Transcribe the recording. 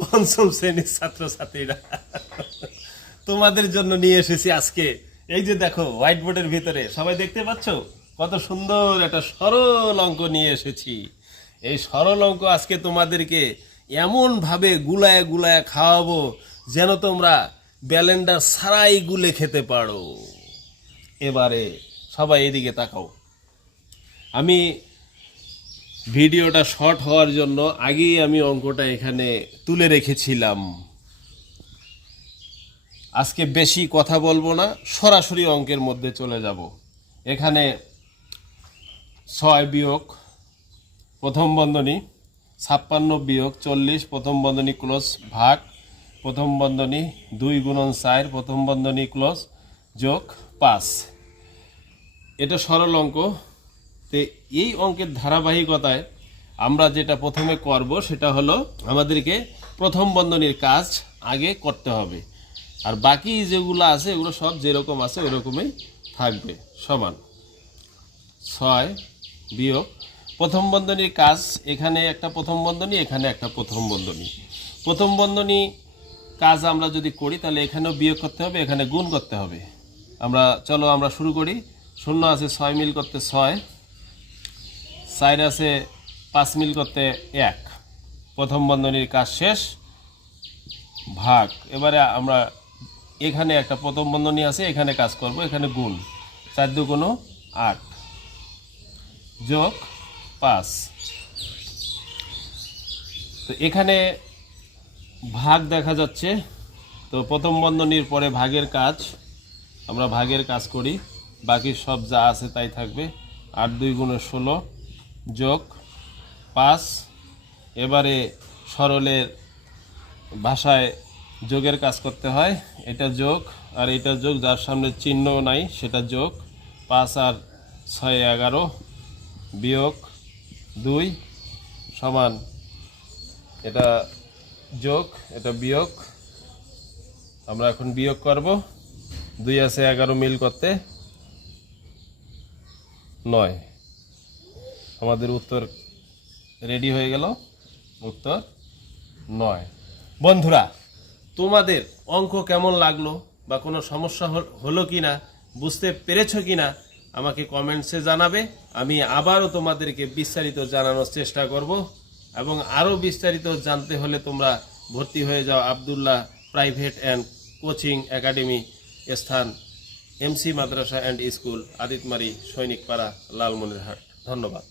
পঞ্চম শ্রেণীর ছাত্রছাত্রীরা, তোমাদের জন্য নিয়ে এসেছি আজকে। এই যে দেখো, হোয়াইট বোর্ডের ভিতরে সবাই দেখতে পাচ্ছ কত সুন্দর একটা সরল অঙ্ক নিয়ে এসেছি। এই সরল অঙ্ক আজকে তোমাদেরকে এমন ভাবে গুলায় গুলায় খাওয়াবো যেন তোমরা ব্যালেন্ডার ছাড়াই গুলে খেতে পারো। এবারে সবাই এদিকে তাকাও। আমি ভিডিওটা শর্ট হওয়ার জন্য আগেই আমি অঙ্কটা এখানে তুলে রেখেছিলাম। আজকে বেশি কথা বলবো না, সরাসরি অঙ্কের মধ্যে চলে যাব। এখানে 6 বিয়োগ প্রথম বন্ধনী, 56 বিয়োগ 40 প্রথম বন্ধনী ক্লোজ, ভাগ প্রথম বন্ধনী 2 গুণন 4 প্রথম বন্ধনী ক্লোজ, যোগ 5। এটা সরল অঙ্ক। তো এই অঙ্কের ধারাবাহিকতায় আমরা যেটা প্রথমে করব সেটা হলো আমাদেরকে প্রথম বন্ধনীর কাজ আগে করতে হবে, আর বাকি যেগুলো আছে এগুলো সব যেরকম আছে ওরকমই থাকবে। সমান 6 বিয়োগ প্রথম বন্ধনীর কাজ, এখানে একটা প্রথম বন্ধনী, এখানে একটা প্রথম বন্ধনী। প্রথম বন্ধনী কাজ আমরা যদি করি তাহলে এখানেও বিয়োগ করতে হবে, এখানে গুণ করতে হবে। চলো আমরা শুরু করি। 0 আছে 6 মিল করতে 6, 4 আছে 5 মিল করতে 1। প্রথম বন্ধনীর কাজ শেষ, ভাগ। এবারে আমরা এখানে একটা প্রথম বন্ধনী আছে, এখানে কাজ করব, এখানে গুণ 4 দুগুণ 8 যোগ 5। তো এখানে ভাগ দেখা যাচ্ছে, তো প্রথম বন্ধনীর পরে ভাগের কাজ, আমরা ভাগের কাজ করি, বাকি সব যা আছে তাই থাকবে। 8 2 গুণ 16 যোগ 5। এবারে সরলের ভাষায় যোগের কাজ করতে হয়, এটা যোগ আর এটা যোগ, যার সামনে চিহ্ন নাই সেটা যোগ। 5 আর 6 11 বিয়োগ 2 সমান, এটা যোগ এটা বিয়োগ। আমরা এখন বিয়োগ করব। 2 আছে 11 মিল করতে 9। আমাদের উত্তর রেডি হয়ে গেল, উত্তর 9। বন্ধুরা, তোমাদের অঙ্ক কেমন লাগলো বা কোনো সমস্যা হলো কি না, বুঝতে পেরেছো কি না আমাকে কমেন্টসে জানাবে। আমি আবারও তোমাদেরকে বিস্তারিত জানানোর চেষ্টা করব, এবং আরও বিস্তারিত জানতে হলে তোমরা ভর্তি হয়ে যাও Abdullah private and coaching academy, স্থান MC মাদ্রাসা অ্যান্ড স্কুল, আদিতমারি, সৈনিকপাড়া, লালমনিরহাট। ধন্যবাদ।